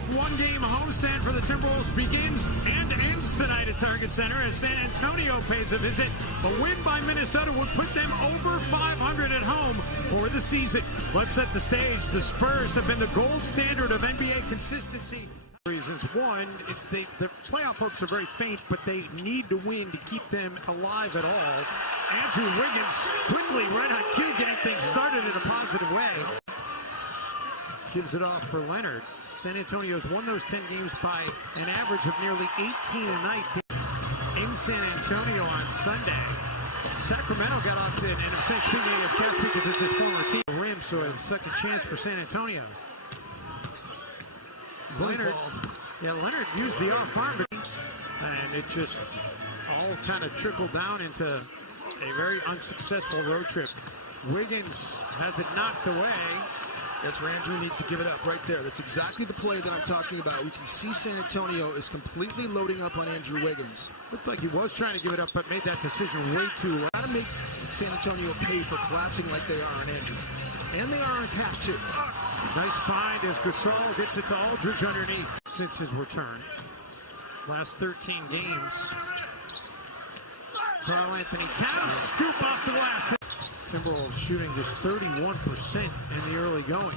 quick one-game homestand for the Timberwolves begins and ends tonight at Target Center as San Antonio pays a visit. A win by Minnesota would put them over 500 at home for the season. Let's set the stage. The Spurs have been the gold standard of NBA consistency. Reasons. One, the playoff hopes are very faint, but they need to win to keep them alive at all. Andrew Wiggins quickly, right on cue, getting things started in a positive way. Gives it off for Leonard. San Antonio's won those 10 games by an average of nearly 18 a night in San Antonio on Sunday. Sacramento got off to an I'm speaking of Cass because it's his former team. Rim, so a second chance for San Antonio. Leonard used the off-arm, and it just all kind of trickled down into a very unsuccessful road trip. Wiggins has it knocked away. That's where Andrew needs to give it up right there. That's exactly the play that I'm talking about. We can see San Antonio is completely loading up on Andrew Wiggins. Looked like he was trying to give it up, but made that decision way too late. Got to make San Antonio pay for collapsing like they are on Andrew. And they are on Pat, too. Nice find as Gasol gets it to Aldridge underneath since his return. Last 13 games. Karl Anthony Towns scoop off the glass. Timberwolves shooting just 31% in the early going.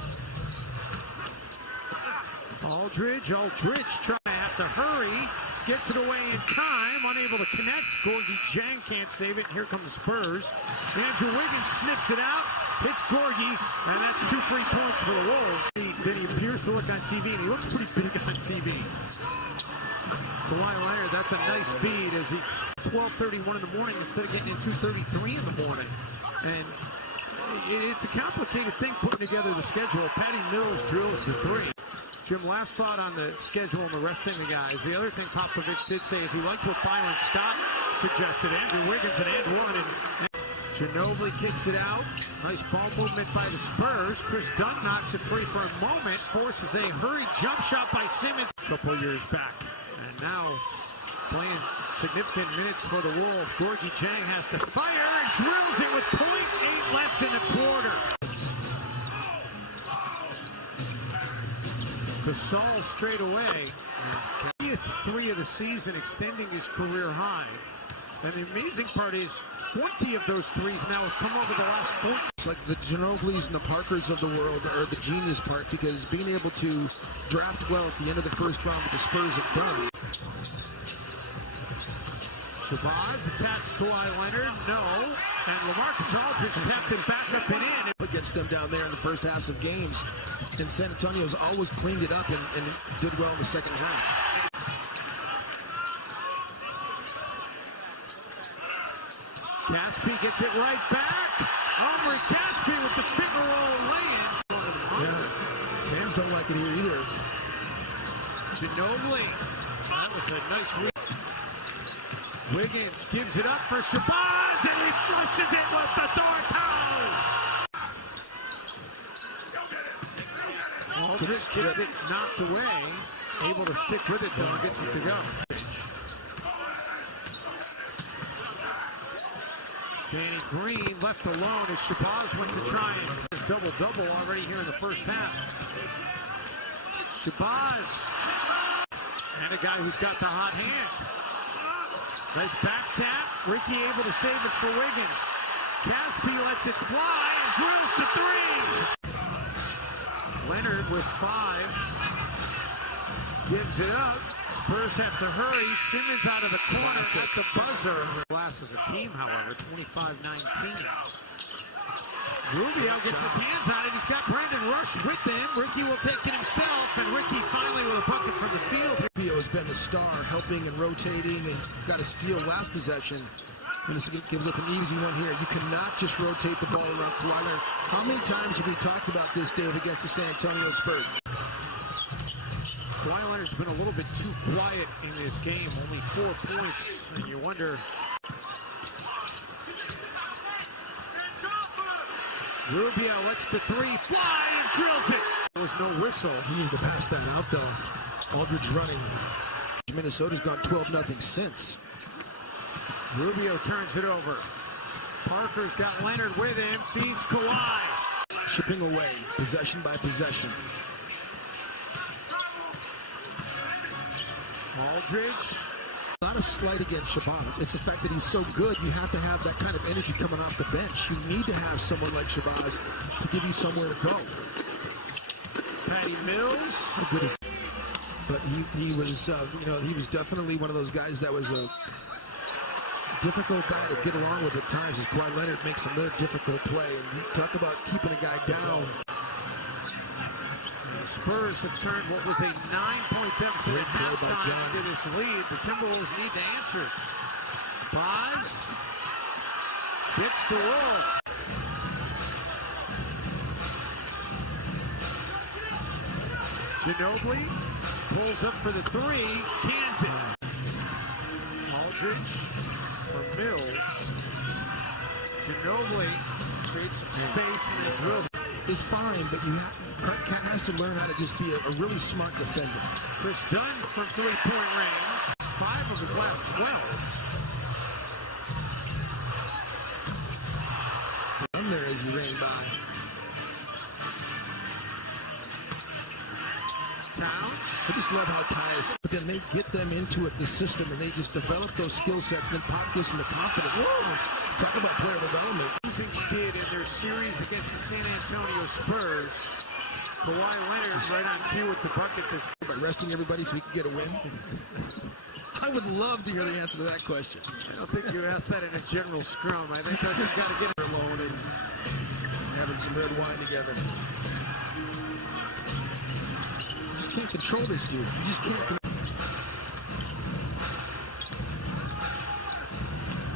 Aldridge trying to have to hurry. Gets it away in time, unable to connect. Gorgie Jang can't save it. Here come the Spurs. Andrew Wiggins snips it out, hits Gorgie, and that's 2 free points for the Wolves. Then he appears to look on TV, and he looks pretty big on TV. Kawhi Leonard, that's a nice feed as he 12:31 in the morning instead of getting in 2:33 in the morning. And it's a complicated thing putting together the schedule. Patty Mills drills the three. Jim, last thought on the schedule and the resting the guys. The other thing Popovich did say is he liked what Byron Scott suggested. Andrew Wiggins and one. And Ginobili kicks it out. Nice ball movement by the Spurs. Chris Dunn knocks it free for a moment. Forces a hurried jump shot by Simmons a couple years back. And now playing significant minutes for the Wolves. Gorgie Jang has to fire and drills it with .8 left in the quarter. Gasol straight away. 3 of the season, extending his career high. And the amazing part is 20 of those threes now have come over the last 4. It's like the Ginobilis and the Parkers of the world are the genius part, because being able to draft well at the end of the first round, what the Spurs have done. Shabazz attacks Kawhi Leonard, no. And LaMarcus Aldridge tapped him back up and in. Against them down there in the first halves of games. And San Antonio's always cleaned it up and did well in the second half. Caspi gets it right back. Omri Caspi with the finger roll lay-in. Yeah, fans don't like it here either. Ginobili. That was a nice read. Wiggins gives it up for Shabazz, and he flushes it with the door towel. Aldridge gets it knocked away. Able to stick with it though and gets it to go. Danny Green left alone as Shabazz went to try and his double-double already here in the first half. Shabazz, and a guy who's got the hot hand. Nice back tap. Ricky able to save it for Wiggins. Caspi lets it fly and drills to 3. Leonard with 5. Gives it up. Spurs have to hurry. Simmons out of the corner at the buzzer. Glass as a team, however, 25-19. Rubio gets his hands on it. He's got Brandon Rush with him. Ricky will take it himself, and Ricky finally with a bucket from the field. Rubio has been the star, helping and rotating, and got a steal last possession. And this gives up an easy one here. You cannot just rotate the ball around Kawhi Leonard. How many times have we talked about this, Dave, against the San Antonio Spurs? Kawhi Leonard's been a little bit too quiet in this game. Only 4 points, and you wonder. Rubio lets the 3 fly and drills it. There was no whistle. He needed to pass that out, though. Aldridge running. Minnesota's gone 12-0 since. Rubio turns it over. Parker's got Leonard with him. Feeds Kawhi. Chipping away, possession by possession. Aldridge. Not a slight against Shabazz. It's the fact that he's so good, you have to have that kind of energy coming off the bench. You need to have someone like Shabazz to give you somewhere to go. Patty Mills. But he was, he was definitely one of those guys that was a difficult guy to get along with at times. As Kawhi Leonard makes another difficult play. And you talk about keeping a guy down. Spurs have turned what was a 9-point deficit at halftime into this lead. The Timberwolves need to answer. Boz gets the roll. Ginobili pulls up for the three, cans it. Aldridge for Mills. Ginobili creates some space and then drills. Is fine, but Cat has to learn how to just be a really smart defender. Chris Dunn from three-point range. 5 of his last 12. Dunn there as he ran by. Towns. I just love how Tyus, but then they get them into the system, and they just develop those skill sets, and then Pop gives them the confidence. Talk about player development. Losing skid in their series against the San Antonio Spurs. Kawhi Leonard right on cue with the bucket. By resting everybody so we can get a win? I would love to hear the answer to that question. I don't think you asked that in a general scrum. I think that you've got to get it alone and having some red wine together. You just can't control this dude. You just can't control.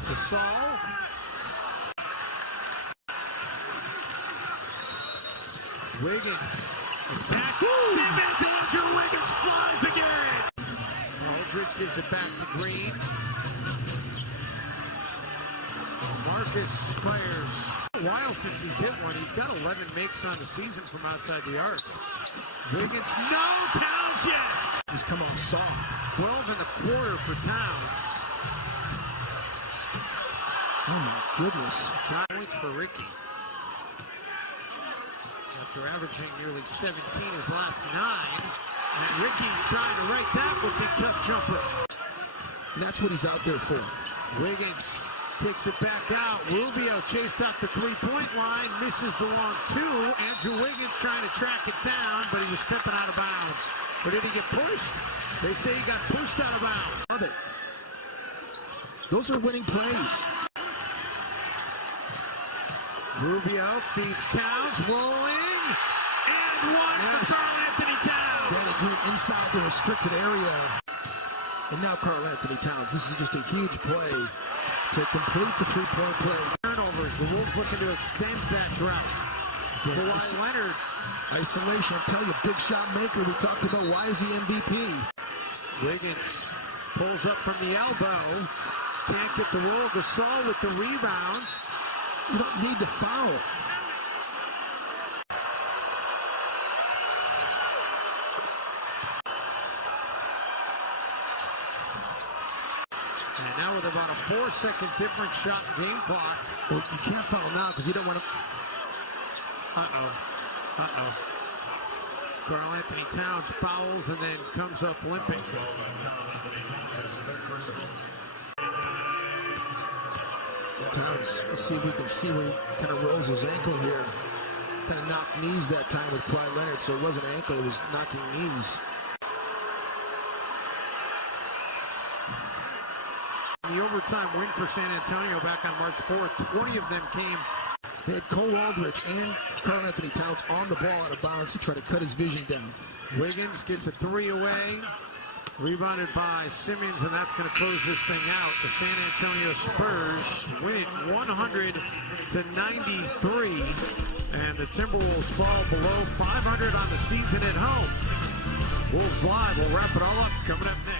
Gasol. Wiggins. Attack. Andrew Wiggins flies again. Aldridge gives it back to Green. Marcus fires. A while since he's hit one. He's got 11 makes on the season from outside the arc. Wiggins, no. Towns, yes. He's come off soft. 12 and a quarter for Towns. Oh my goodness. 5 points for Ricky. After averaging nearly 17 his last 9. And Ricky trying to write that with the tough jumper. And that's what he's out there for. Wiggins kicks it back out. Rubio chased out the three-point line, misses the long 2. Andrew Wiggins trying to track it down, but he was stepping out of bounds. Or did he get pushed? They say he got pushed out of bounds. Love it. Those are winning plays. Rubio feeds Towns, rolling, and one for Karl Anthony Towns. Got to get inside the restricted area. And now Karl Anthony Towns. This is just a huge play to complete the three-point play. Turnovers. The Wolves looking to extend that drought. Kawhi Leonard. Isolation. I'll tell you, big shot maker. We talked about why is he MVP. Wiggins pulls up from the elbow. Can't get the roll. Gasol with the rebound. You don't need to foul. And now with about a 4-second difference shot game clock. Well, you can't foul now because you don't want to. Karl Anthony Towns fouls and then comes up limping. Towns, let's see if we can see where he kind of rolls his ankle here. Kind of knocked knees that time with Kawhi Leonard, so it wasn't ankle, it was knocking knees. The overtime win for San Antonio back on March 4th, 20 of them came. They had Cole Aldridge and Karl Anthony Towns on the ball out of bounds to try to cut his vision down. Wiggins gets a 3 away. Rebounded by Simmons, and that's going to close this thing out. The San Antonio Spurs win it 100-93, and the Timberwolves fall below 500 on the season at home. Wolves Live will wrap it all up coming up next.